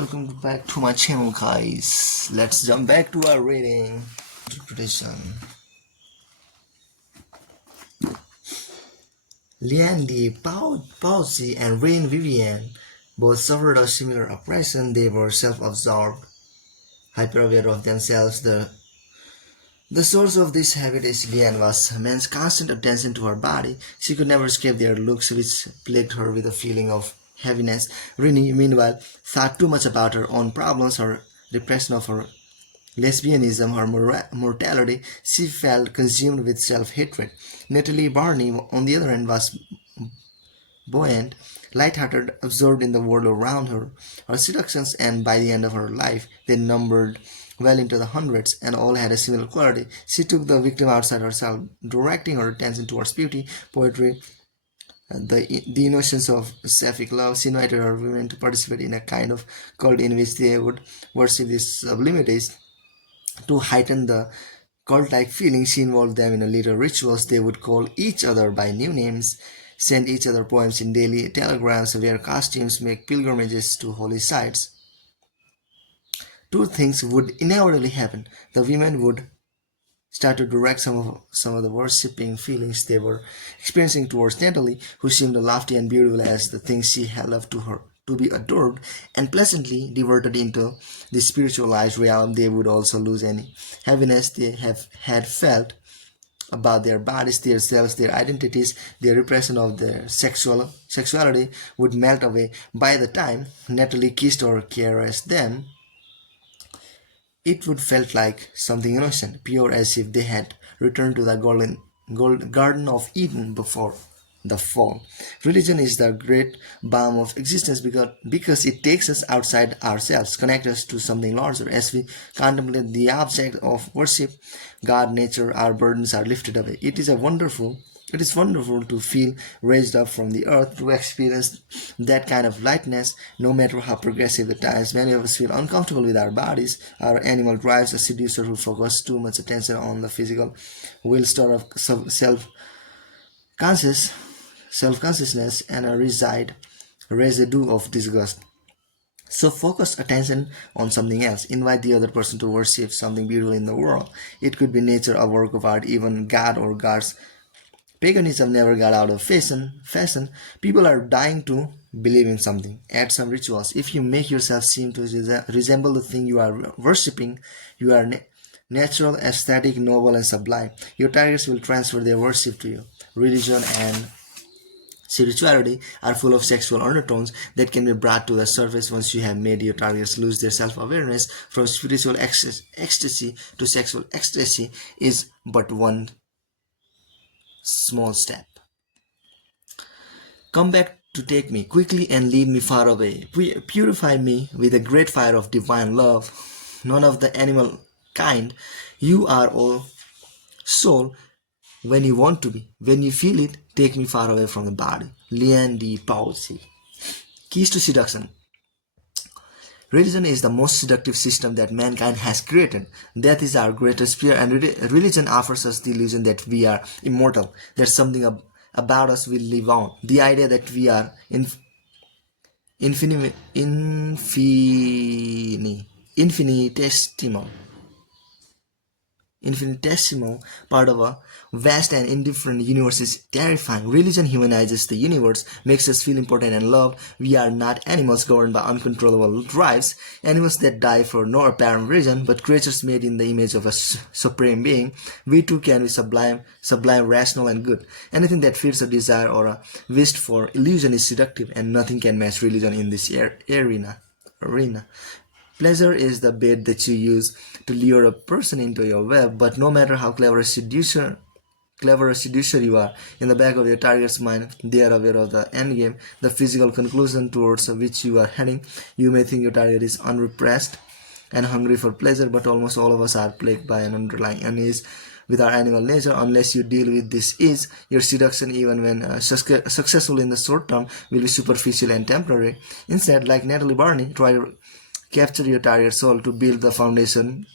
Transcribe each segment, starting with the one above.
welcome back to my channel, guys. Let's jump back to our reading interpretation. Lian Di, Paozi, and Rain Vivian both suffered a similar oppression. They were self-absorbed, hyper-aware of themselves. The source of this habit is Lian was man's constant attention to her body. She could never escape their looks, which plagued her with a feeling of heaviness. Rini, meanwhile, thought too much about her own problems, her repression of her lesbianism, her mortality. She felt consumed with self-hatred. Natalie Barney, on the other hand, was buoyant, light-hearted, absorbed in the world around her. Her seductions, and by the end of her life, they numbered well into the hundreds, and all had a similar quality. She took the victim outside herself, directing her attention towards beauty, poetry, the innocence of sapphic love. She invited her women to participate in a kind of cult in which they would worship these sublimities. To heighten the cult-like feeling, she involved them in a little rituals. They would call each other by new names, send each other poems in daily telegrams, wear costumes, make pilgrimages to holy sites. Two things would inevitably happen. The women would start to direct some of the worshipping feelings they were experiencing towards Natalie, who seemed lofty and beautiful as the things she held up to her to be adored, and pleasantly diverted into the spiritualized realm. They would also lose any heaviness they had felt about their bodies, their selves, their identities. Their repression of their sexuality would melt away. By the time Natalie kissed or caressed them, it would felt like something innocent, pure, as if they had returned to the Garden of Eden before the fall. Religion is the great balm of existence because it takes us outside ourselves, connects us to something larger. As we contemplate the object of worship, God, nature, our burdens are lifted away. It is wonderful to feel raised up from the earth, to experience that kind of lightness, no matter how progressive the times. Many of us feel uncomfortable with our bodies. Our animal drives, a seducer who focuses too much attention on the physical will store of self-consciousness and a residue of disgust. So focus attention on something else. Invite the other person to worship something beautiful in the world. It could be nature, a work of art, even God or gods. Paganism never got out of fashion. People are dying to believe in something. Add some rituals. If you make yourself seem to resemble the thing you are worshipping, you are natural, aesthetic, noble, and sublime. Your targets will transfer their worship to you. Religion and spirituality are full of sexual undertones that can be brought to the surface once you have made your targets lose their self-awareness. From spiritual ecstasy to sexual ecstasy is but one small step. Come back to take me quickly and lead me far away. Purify me with the great fire of divine love. None of the animal kind. You are all soul when you want to be. When you feel it, take me far away from the body. Lian Di Paozi. Keys to seduction. Religion is the most seductive system that mankind has created. Death is our greatest fear, and religion offers us the illusion that we are immortal, that something about us will live on. The idea that we are infinitesimal part of a vast and indifferent universe is terrifying. Religion humanizes the universe, makes us feel important and loved. We are not animals governed by uncontrollable drives, animals that die for no apparent reason, but creatures made in the image of a supreme being. We too can be sublime, rational, and good. Anything that feeds a desire or a wished for illusion is seductive, and nothing can match religion in this arena. Pleasure is the bait that you use to lure a person into your web, but no matter how clever a seducer you are, in the back of your target's mind, they are aware of the end game, the physical conclusion towards which you are heading. You may think your target is unrepressed and hungry for pleasure, but almost all of us are plagued by an underlying unease with our animal nature. Unless you deal with this ease, your seduction, even when successful in the short term, will be superficial and temporary. Instead, like Natalie Barney, try to capture your target soul to build the foundation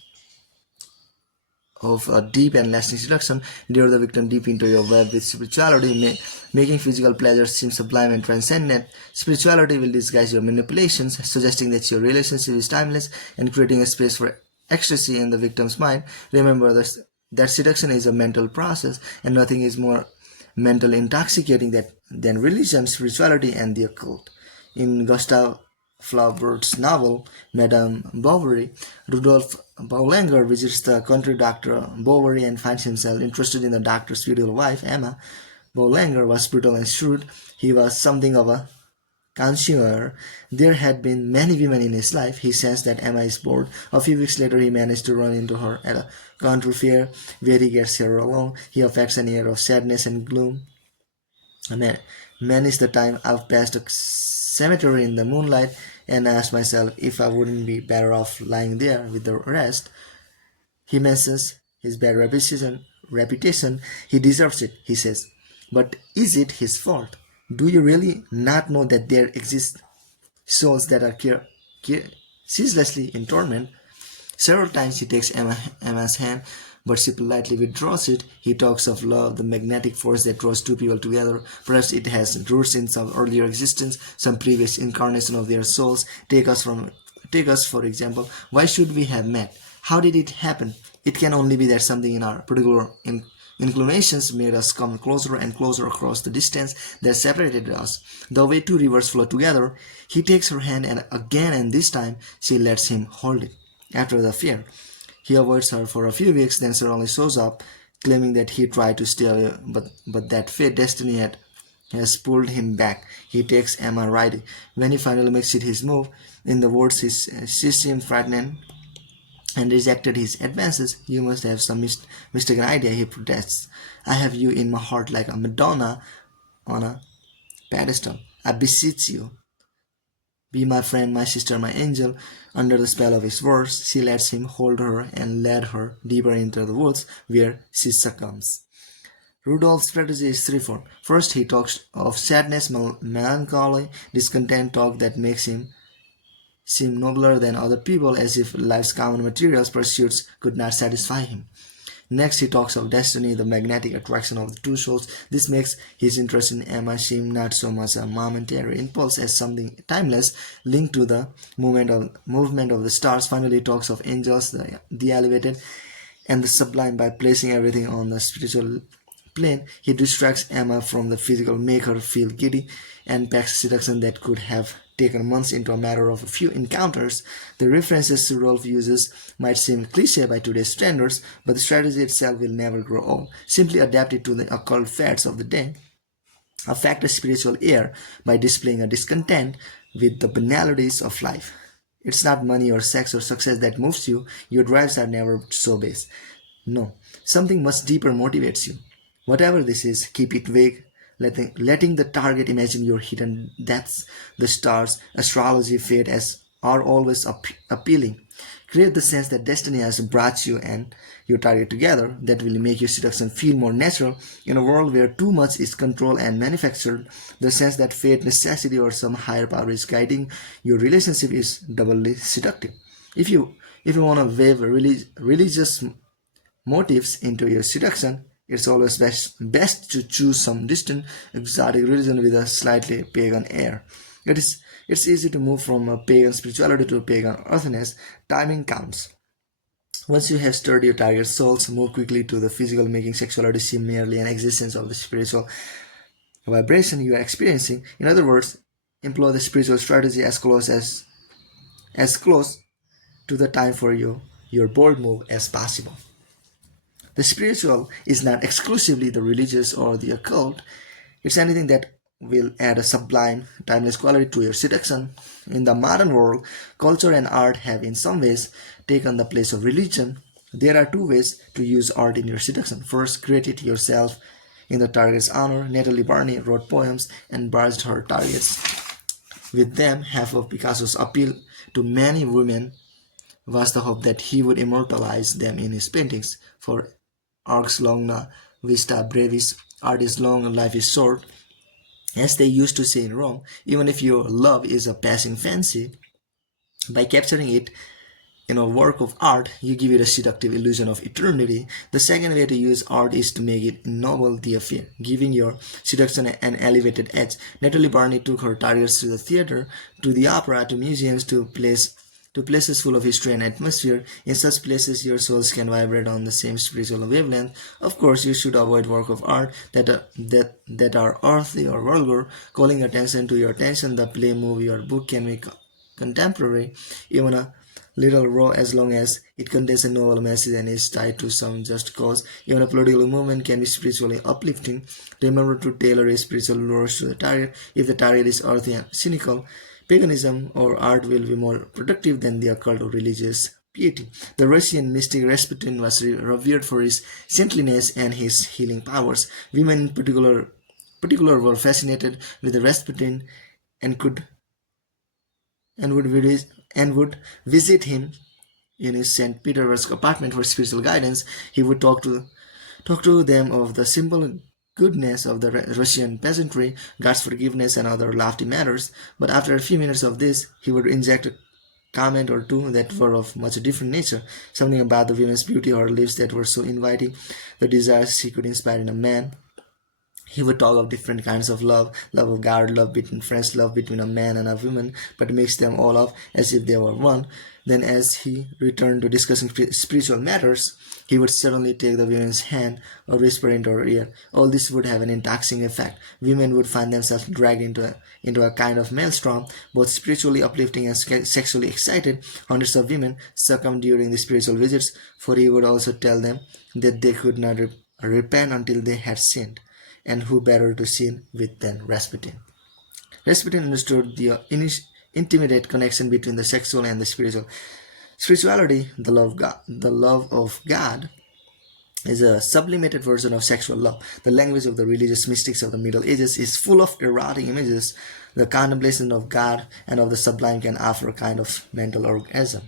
of a deep and lasting seduction, lure the victim deep into your web with spirituality, making physical pleasure seem sublime and transcendent. Spirituality will disguise your manipulations, suggesting that your relationship is timeless and creating a space for ecstasy in the victim's mind. Remember this, that seduction is a mental process, and nothing is more mentally intoxicating than religion, spirituality, and the occult. In Gustave Flaubert's novel Madame Bovary, Rudolph Boulanger visits the country doctor Bovary and finds himself interested in the doctor's beautiful wife, Emma. Boulanger was brutal and shrewd. He was something of a consumer. There had been many women in his life. He sensed that Emma is bored. A few weeks later, he managed to run into her at a country fair where he gets her alone. He affects an air of sadness and gloom. Many's the time I've passed a cemetery in the moonlight and asked myself if I wouldn't be better off lying there with the rest. He mentions his bad reputation. He deserves it, he says. But is it his fault? Do you really not know that there exist souls that are ceaselessly in torment? Several times he takes Emma's hand, but she politely withdraws it. He talks of love, the magnetic force that draws two people together. Perhaps it has roots in some earlier existence, some previous incarnation of their souls. Take us, for example. Why should we have met? How did it happen? It can only be that something in our particular inclinations made us come closer and closer across the distance that separated us. The way two rivers flow together, he takes her hand and again, and this time she lets him hold it. After the affair, he avoids her for a few weeks, then suddenly shows up, claiming that he tried to stay away, but that fate, destiny has pulled him back. He takes Emma riding. When he finally makes it his move, in the words she seemed frightened and rejected his advances. You must have some mistaken idea, he protests. I have you in my heart like a Madonna on a pedestal. I beseech you, be my friend, my sister, my angel. Under the spell of his words, she lets him hold her and led her deeper into the woods, where she succumbs. Rudolph's strategy is threefold. First, he talks of sadness, melancholy, discontent, talk that makes him seem nobler than other people, as if life's common materials pursuits could not satisfy him. Next, he talks of destiny, the magnetic attraction of the two souls. This makes his interest in Emma seem not so much a momentary impulse as something timeless, linked to the movement of the stars. Finally, he talks of angels, the elevated, and the sublime. By placing everything on the spiritual plane, he distracts Emma from the physical, make her feel giddy, and packs seduction that could have taken months into a matter of a few encounters. The references Rudolph uses might seem cliché by today's standards, but the strategy itself will never grow old. Simply adapt it to the occult fads of the day. Affect a spiritual air by displaying a discontent with the banalities of life. It's not money or sex or success that moves you. Your drives are never so base. No, something much deeper motivates you. Whatever this is, keep it vague, letting the target imagine your hidden depths. The stars, astrology, fate as are always appealing. Create the sense that destiny has brought you and your target together. That will make your seduction feel more natural. In a world where too much is controlled and manufactured, the sense that fate, necessity, or some higher power is guiding your relationship is doubly seductive. If you want to wave religious motives into your seduction, it's always best to choose some distant, exotic religion with a slightly pagan air. It's easy to move from a pagan spirituality to a pagan earthiness. Timing counts. Once you have stirred your target souls, move quickly to the physical, making sexuality seem merely an existence of the spiritual vibration you are experiencing. In other words, employ the spiritual strategy as close to the time for your bold move as possible. The spiritual is not exclusively the religious or the occult. It's anything that will add a sublime, timeless quality to your seduction. In the modern world, culture and art have in some ways taken the place of religion. There are two ways to use art in your seduction. First, create it yourself in the target's honor. Natalie Barney wrote poems and barged her targets with them. Half of Picasso's appeal to many women was the hope that he would immortalize them in his paintings. For Ars longa, vista brevis, art is long and life is short. As they used to say in Rome, even if your love is a passing fancy, by capturing it in a work of art, you give it a seductive illusion of eternity. The second way to use art is to make it ennoble the affair, giving your seduction an elevated edge. Natalie Barney took her targets to the theater, to the opera, to museums, to places full of history and atmosphere. In such places, your souls can vibrate on the same spiritual wavelength. Of course, you should avoid work of art that are earthly or vulgar, calling attention to your attention. The play, movie, or book can be contemporary, even a little raw, as long as it contains a novel message and is tied to some just cause. Even a political movement can be spiritually uplifting. Remember to tailor a spiritual lures to the target. If the target is earthy and cynical, paganism or art will be more productive than the occult or religious piety. The Russian mystic Rasputin was revered for his saintliness and his healing powers. Women in particular were fascinated with Rasputin and could and would visit him in his St. Petersburg apartment for spiritual guidance. He would talk to them of the simple goodness of the Russian peasantry, God's forgiveness, and other lofty matters. But after a few minutes of this, he would inject a comment or two that were of much different nature. Something about the woman's beauty or lips that were so inviting, the desires she could inspire in a man. He would talk of different kinds of love of God, love between friends, love between a man and a woman, but mix them all up as if they were one. Then, as he returned to discussing spiritual matters, he would suddenly take the woman's hand or whisper into her ear. All this would have an intoxicating effect. Women would find themselves dragged into a kind of maelstrom, both spiritually uplifting and sexually excited. Hundreds of women succumbed during the spiritual visits, for he would also tell them that they could not repent until they had sinned. And who better to sin with than Rasputin? Rasputin understood the intimate connection between the sexual and the spiritual. Spirituality, the love of God, is a sublimated version of sexual love. The language of the religious mystics of the Middle Ages is full of erotic images. The contemplation of God and of the sublime can offer a kind of mental orgasm.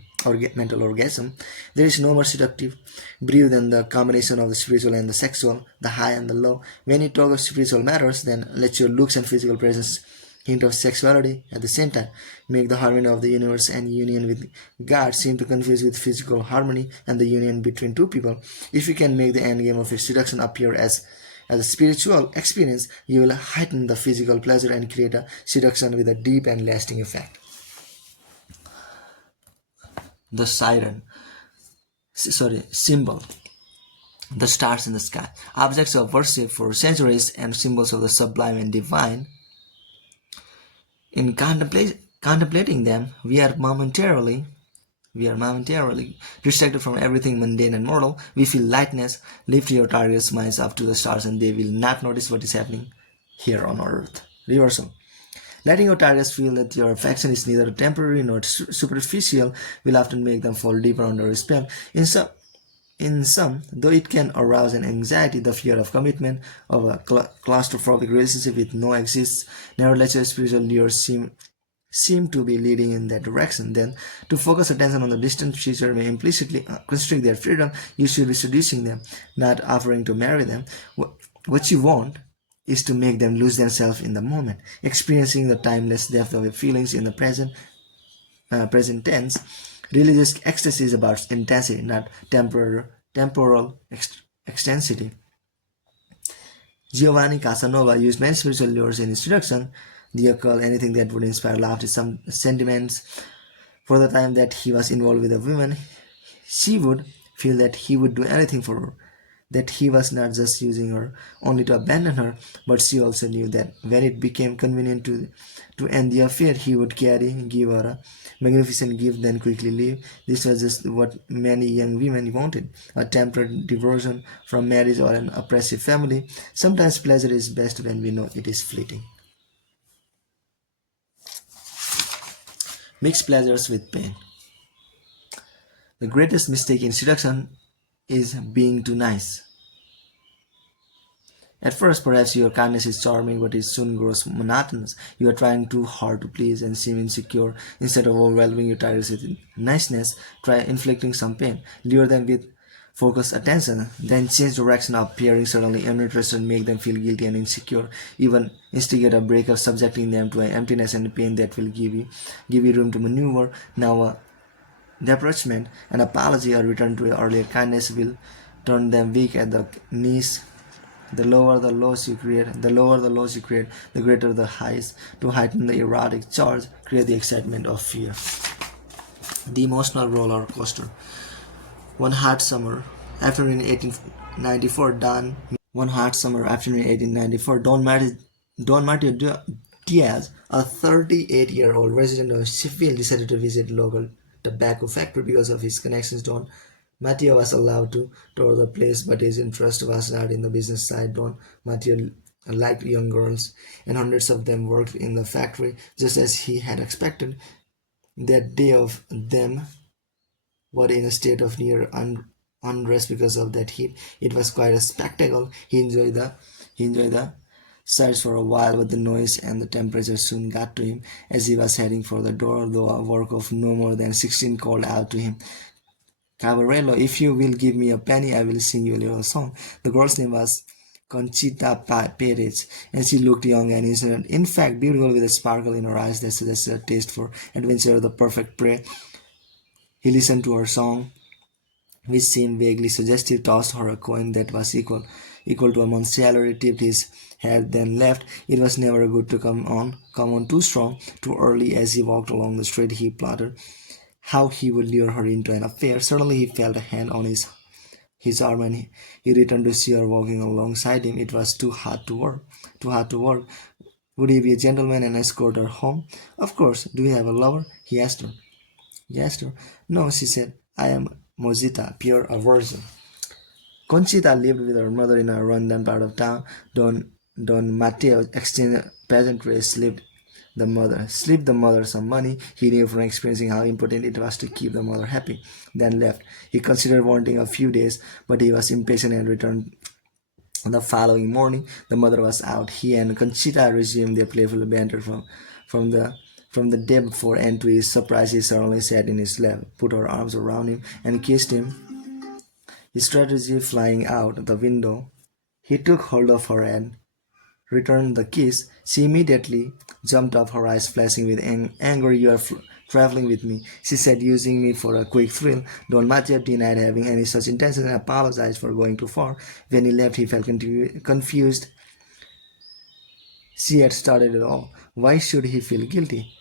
There is no more seductive brew than the combination of the spiritual and the sexual, the high and the low. When you talk of spiritual matters, then let your looks and physical presence hint of sexuality at the same time. Make the harmony of the universe and union with God seem to confuse with physical harmony and the union between two people. If you can make the end game of your seduction appear as a spiritual experience, you will heighten the physical pleasure and create a seduction with a deep and lasting effect. The symbol. The stars in the sky, objects of worship for centuries and symbols of the sublime and divine. In contemplating them, we are momentarily distracted from everything mundane and mortal. We feel lightness. Lift your target's minds up to the stars and they will not notice what is happening here on earth. Reversal. Letting your targets feel that your affection is neither temporary nor superficial will often make them fall deeper under a spell. In some, though it can arouse an anxiety, the fear of commitment, of a claustrophobic relationship with no exists, nevertheless your spiritual lures seem to be leading in that direction. Then, to focus attention on the distant future may implicitly constrict their freedom. You should be seducing them, not offering to marry them. What you want is to make them lose themselves in the moment, experiencing the timeless depth of your feelings in the present tense. Religious ecstasy is about intensity, not temporal extensity. Giovanni Casanova used many spiritual lures in his introduction, the occult, anything that would inspire lofty some sentiments. For the time that he was involved with a woman, she would feel that he would do anything for her, that he was not just using her only to abandon her, but she also knew that when it became convenient to end the affair, he would give her a magnificent gift, then quickly leave. This was just what many young women wanted, a temporary diversion from marriage or an oppressive family. Sometimes pleasure is best when we know it is fleeting. Mixed pleasures with pain. The greatest mistake in seduction is being too nice. At first, perhaps your kindness is charming, but it soon grows monotonous. You are trying too hard to please and seem insecure. Instead of overwhelming your targets with niceness, try inflicting some pain. Lure them with focused attention, then change direction, appearing suddenly uninterested, make them feel guilty and insecure. Even instigate a breakup, subjecting them to an emptiness and pain that will give you room to maneuver. Now, The approachment, an apology, or return to earlier kindness will turn them weak at the knees. The lower the lows you create, the greater the highs. To heighten the erotic charge, create the excitement of fear. The emotional roller coaster. One hot summer afternoon in 1894, Don Matteo Diaz, a 38-year-old resident of Sheffield, decided to visit a local tobacco factory because of his connections. Don Matteo was allowed to tour the place, but his interest was not in the business side. Don Matteo liked young girls, and hundreds of them worked in the factory, just as he had expected. That day of them were in a state of near unrest because of that heat. It was quite a spectacle. He enjoyed the sights for a while, but the noise and the temperature soon got to him. As he was heading for the door, though a work of no more than 16 called out to him, "Cabarello, if you will give me a penny, I will sing you a little song." The girl's name was Conchita Perez, and she looked young and innocent. In fact, beautiful, with a sparkle in her eyes that suggested a taste for adventure, the perfect prey. He listened to her song, which seemed vaguely suggestive, tossed her a coin that was equal to a month's salary, tipped his hat, then left. It was never good to come on too strong, too early. As he walked along the street, he plotted how he would lure her into an affair. Suddenly he felt a hand on his arm, and he returned to see her walking alongside him. It was too hard to work. Too hard to work. Would he be a gentleman and escort her home? Of course. Do you have a lover? He asked her. No, she said. I am Mozita, pure aversion. Conchita lived with her mother in a rundown part of town. Don Mateo exchanged pleasantries, slipped the mother some money. He knew from experiencing how important it was to keep the mother happy, then left. He considered wanting a few days, but he was impatient and returned the following morning. The mother was out. He and Conchita resumed their playful banter from the from the day before, and to his surprise, she suddenly sat in his lap, put her arms around him, and kissed him. His strategy flying out the window, he took hold of her and returned the kiss. She immediately jumped up, her eyes flashing with anger. "You are traveling with me," she said, using me for a quick thrill. Don Matteo denied having any such intention and apologized for going too far. When he left, he felt confused. She had started it all. Why should he feel guilty?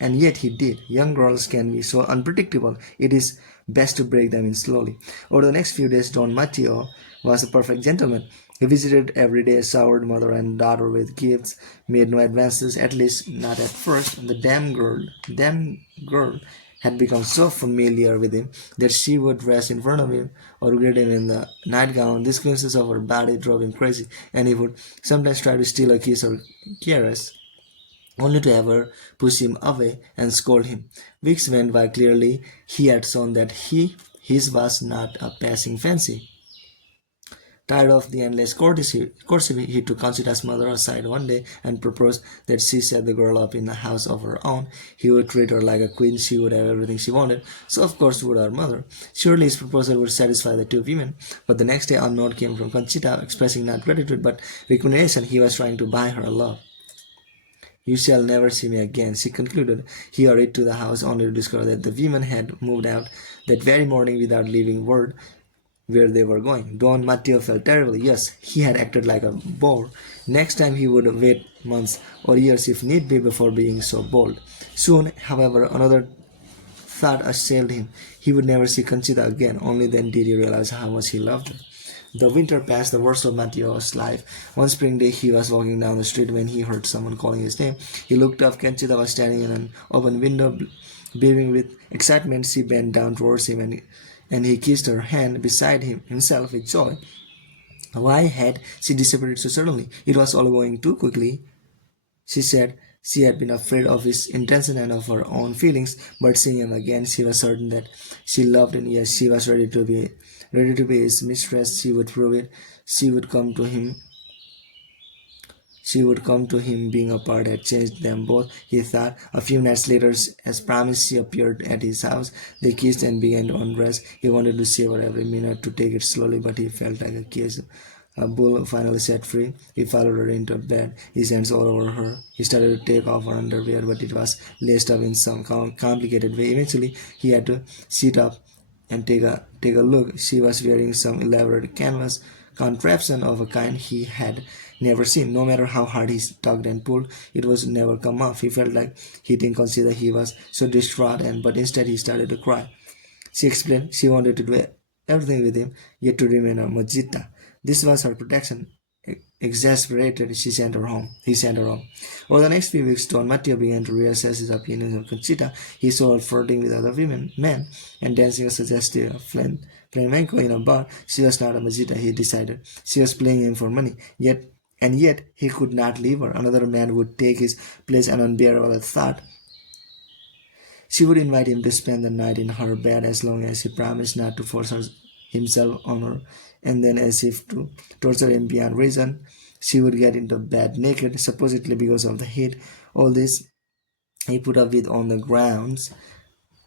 And yet he did. Young girls can be so unpredictable. It is best to break them in slowly. Over the next few days, Don Matteo was a perfect gentleman. He visited every day, showered mother and daughter with gifts, made no advances, at least not at first. The damn girl had become so familiar with him that she would dress in front of him or greet him in the nightgown. This glimpses of her body drove him crazy, and he would sometimes try to steal a kiss or caress, only to have her push him away and scold him. Weeks went by. Clearly, he had shown that his was not a passing fancy. Tired of the endless courtship, he took Conchita's mother aside one day and proposed that she set the girl up in a house of her own. He would treat her like a queen. She would have everything she wanted. So of course would her mother. Surely his proposal would satisfy the two women. But the next day a note came from Conchita expressing not gratitude but recrimination. He was trying to buy her love. "You shall never see me again," she concluded. He hurried to the house only to discover that the women had moved out that very morning without leaving word where they were going. Don Matteo felt terribly. Yes, he had acted like a boor. Next time he would wait months or years if need be before being so bold. Soon, however, another thought assailed him. He would never see Conchita again. Only then did he realize how much he loved her. The winter passed, the worst of Matteo's life. One spring day he was walking down the street when he heard someone calling his name. He looked up. Conchita was standing in an open window, beaming with excitement. She bent down towards him and he kissed her hand beside himself with joy. Why had she disappeared so suddenly? It was all going too quickly, she said. She had been afraid of his intention and of her own feelings, but seeing him again, she was certain that she loved him. Yes, she was ready to be his mistress. She would prove it. She would come to him. She would come to him. Being apart had changed them both, he thought. A few nights later, as promised, she appeared at his house. They kissed and began to undress. He wanted to save her every minute, to take it slowly, but he felt like a case Bull finally set free. He followed her into bed, his hands all over her. He started to take off her underwear, but it was laced up in some complicated way. Eventually, he had to sit up and take a look. She was wearing some elaborate canvas contraption of a kind he had never seen. No matter how hard he tugged and pulled, it was never come off. He felt like he didn't consider he was so distraught, but instead he started to cry. She explained she wanted to do everything with him, yet to remain a Majita. This was her protection. Exasperated, she sent her home. He sent her home. Over the next few weeks, Don Matteo began to reassess his opinions of Conchita. He saw her flirting with other men, and dancing a suggestive flamenco in a bar. She was not a Majita, he decided. She was playing him for money. Yet he could not leave her. Another man would take his place, an unbearable thought. She would invite him to spend the night in her bed as long as he promised not to force himself on her, and then, as if to torture him beyond reason, she would get into bed naked, supposedly because of the heat. All this he put up with on the grounds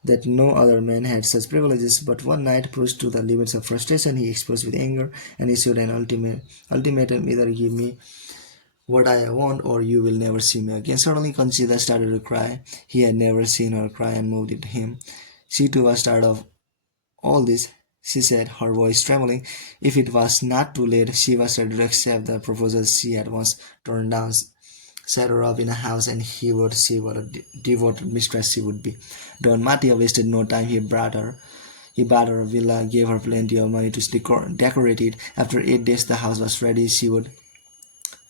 that no other man had such privileges, but one night, pushed to the limits of frustration, he exposed with anger and issued an ultimatum: either give me what I want or you will never see me again. Suddenly Conchita started to cry. He had never seen her cry, and moved it him. She too was tired of all this, she said, her voice trembling. If it was not too late, she was ready to accept the proposal she had once turned down. Set her up in a house, and he would see what a devoted mistress she would be. Don Matteo wasted no time. He bought her a villa, gave her plenty of money to decorate it. After 8 days, the house was ready. She would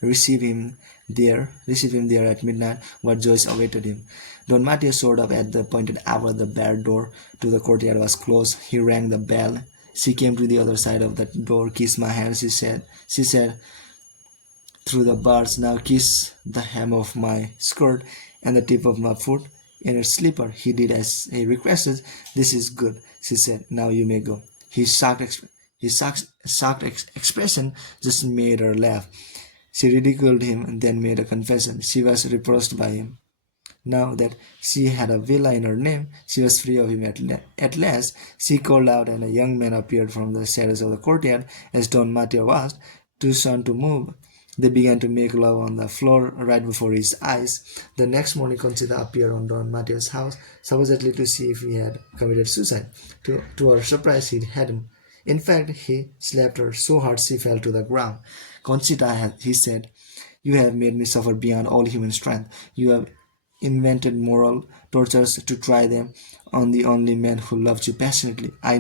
receive him there at midnight. What joys awaited him! Don Matteo showed up at the appointed hour. The bare door to the courtyard was closed. He rang the bell. She came to the other side of the door. "Kiss my hand," She said through the bars. "Now kiss the hem of my skirt and the tip of my foot." In her slipper, he did as he requested. "This is good," she said. "Now you may go." His shocked expression just made her laugh. She ridiculed him and then made a confession. She was repulsed by him. Now that she had a villa in her name, she was free of him at last. She called out, and a young man appeared from the shadows of the courtyard. As Don Matteo asked to son to move, they began to make love on the floor right before his eyes. The next morning, Conchita appeared on Don Matteo's house, supposedly to see if he had committed suicide. To her surprise, he hadn't. In fact, he slapped her so hard she fell to the ground. "Conchita," he said, "you have made me suffer beyond all human strength. You have invented moral tortures to try them on the only man who loved you passionately. I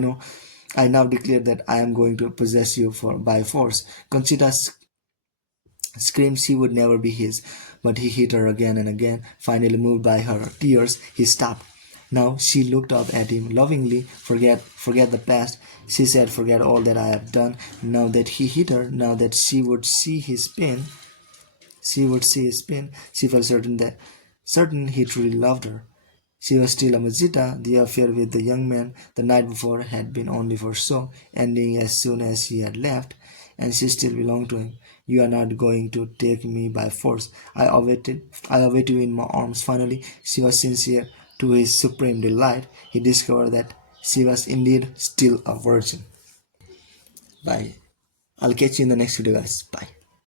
now declare that I am going to possess you by force." Conchita screamed she would never be his, but he hit her again and again. Finally, moved by her tears, he stopped. Now she looked up at him lovingly. Forget the past," she said. "Forget all that I have done." Now that he hit her, now that she would see his pain, she felt certain he truly loved her. She was still a Majita. The affair with the young man the night before had been only for show, ending as soon as he had left, and she still belonged to him. "You are not going to take me by force. I await you in my arms." Finally, she was sincere. To his supreme delight, he discovered that she was indeed still a virgin. Bye. I'll catch you in the next video, guys. Bye.